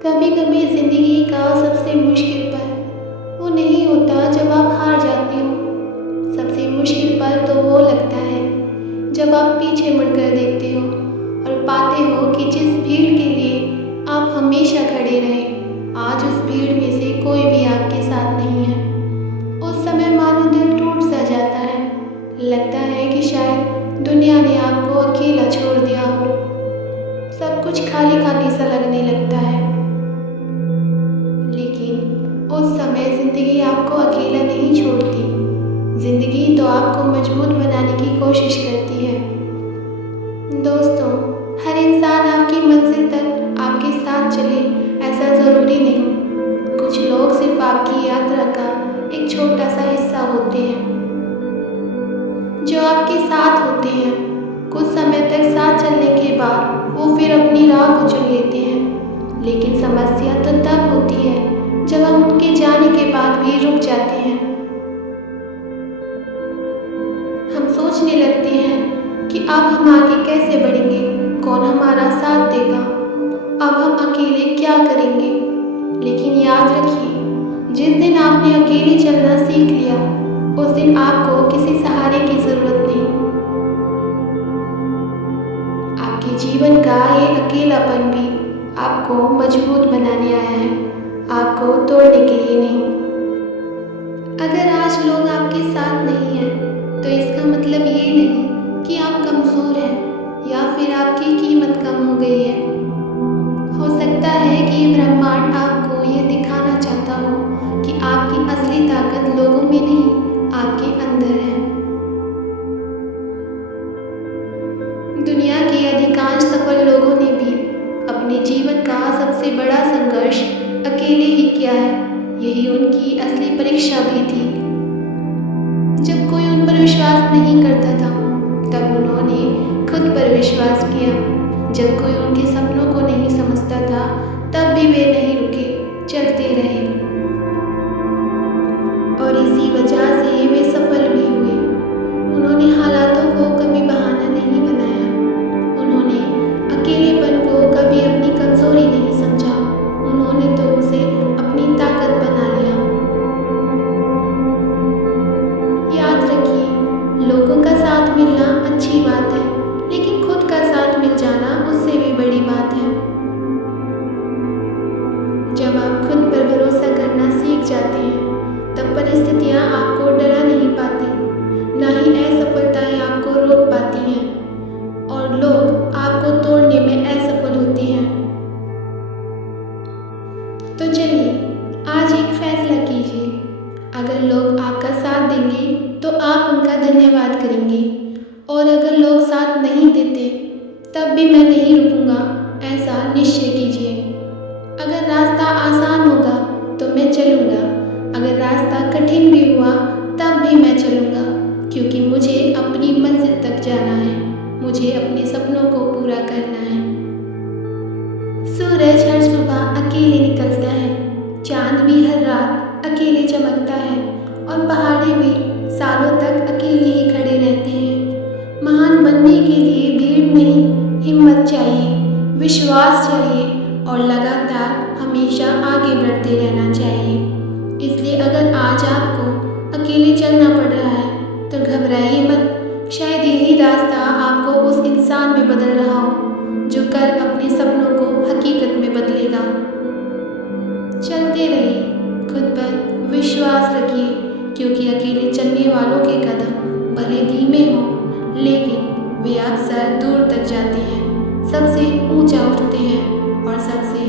कभी कभी ज़िंदगी का सबसे मुश्किल पल वो नहीं होता जब आप हार जाते हो। सबसे मुश्किल पल तो वो लगता है जब आप पीछे मुड़कर देखते हो और पाते हो कि जिस भीड़ के लिए आप हमेशा खड़े रहे, आज उस भीड़ में से कोई भी आपके साथ नहीं है। उस समय मानो दिल टूट सा जाता है। लगता है कि शायद दुनिया ने आपको अकेला छोड़ दिया हो। सब कुछ खाली खाली सा लगने लगता है। लेकिन उस समय ज़िंदगी आपको अकेला नहीं छोड़ती। ज़िंदगी तो आपको मजबूत बनाने की कोशिश करती है। दोस्तों, हर इंसान आपकी मंजिल तक आपके साथ चले ऐसा ज़रूरी नहीं। कुछ लोग सिर्फ आपकी यात्रा का एक छोटा सा हिस्सा होते हैं, जो आपके साथ होते हैं। कुछ समय तक साथ चलने के बाद वो फिर अपनी राह को चुन लेते हैं। लेकिन समस्या तो तब होती है जब हम उनके जाने के बाद भी रुक जाते हैं। हम सोचने लगते हैं कि अब हम आगे कैसे बढ़ेंगे, कौन हमारा साथ देगा, अब हम अकेले क्या करेंगे। लेकिन याद रखिए, जिस दिन आपने अकेले चलना सीख लिया, उस दिन आपको किसी सहारे की ज़रूरत नहीं। आपके जीवन का ये अकेलापन भी आपको मजबूत बनाने आया है, आपको तोड़ने के लिए नहीं। अगर आज लोग आपके साथ नहीं हैं, तो इसका मतलब ये नहीं कि आप कमज़ोर हैं या फिर आपकी कीमत कम हो गई है। हो सकता है कि ये ब्रह्मांड आपको ये दिखाना चाहता हो कि आपकी असली ताकत लोगों में नहीं, आपके अंदर है। दुनिया के अधिकांश सफल लोगों ने भी अपने जीवन का सबसे बड़ा संघर्ष अकेले ही किया है। यही उनकी असली परीक्षा भी थी। जब कोई उन पर विश्वास नहीं करता था, तब उन्होंने खुद पर विश्वास किया। जब कोई उनके सपनों को नहीं समझता था, तब भी वे नहीं रुके, चलते रहे। और इसी वजह से वे सफल भी हुए। उन्होंने हालातों को कभी बहाना नहीं बनाया। उन्होंने अकेलेपन को कभी अपनी कमजोरी नहीं समझा। उन्होंने तो उसे अपनी ताकत बना लिया। याद रखिए, लोगों का साथ मिलना अच्छी बात है, लेकिन खुद का साथ मिल जाना उससे भी बड़ी बात है। जब आप खुद पर भरोसा करना सीख जाते हैं, तब परिस्थितियाँ आपको डरा नहीं पाती, ना ही असफलताएं आपको रोक पाती हैं, और लोग आपको तोड़ने में असफल होते हैं। तो चलिए, आज एक फैसला कीजिए। अगर लोग आपका साथ देंगे तो आप उनका धन्यवाद करेंगे, और अगर लोग साथ नहीं देते तब भी मैं नहीं रुकूंगा, ऐसा निश्चय कीजिए। अगर रास्ता आसान होगा तो मैं चलूँगा, अगर रास्ता कठिन भी हुआ तब भी मैं चलूँगा, क्योंकि मुझे अपनी मंजिल तक जाना है, मुझे अपने सपनों को पूरा करना है। सूरज हर सुबह अकेले निकलता है, चांद भी हर रात अकेले चमकता है, और पहाड़े भी सालों तक अकेले ही खड़े रहते हैं। महान बनने के लिए भीड़ नहीं, हिम्मत चाहिए, विश्वास चाहिए, और लगातार हमेशा आगे बढ़ते रहना चाहिए। इसलिए अगर आज आपको अकेले चलना पड़ रहा है तो घबराइए मत। शायद यही रास्ता आपको उस इंसान में बदल रहा हो जो कल अपने सपनों को हकीकत में बदलेगा। चलते रहिए, खुद पर विश्वास रखिए, क्योंकि अकेले चलने वालों के कदम भले धीमे हों, लेकिन वे अक्सर दूर तक जाते हैं, सबसे ऊंचा उठते हैं और सबसे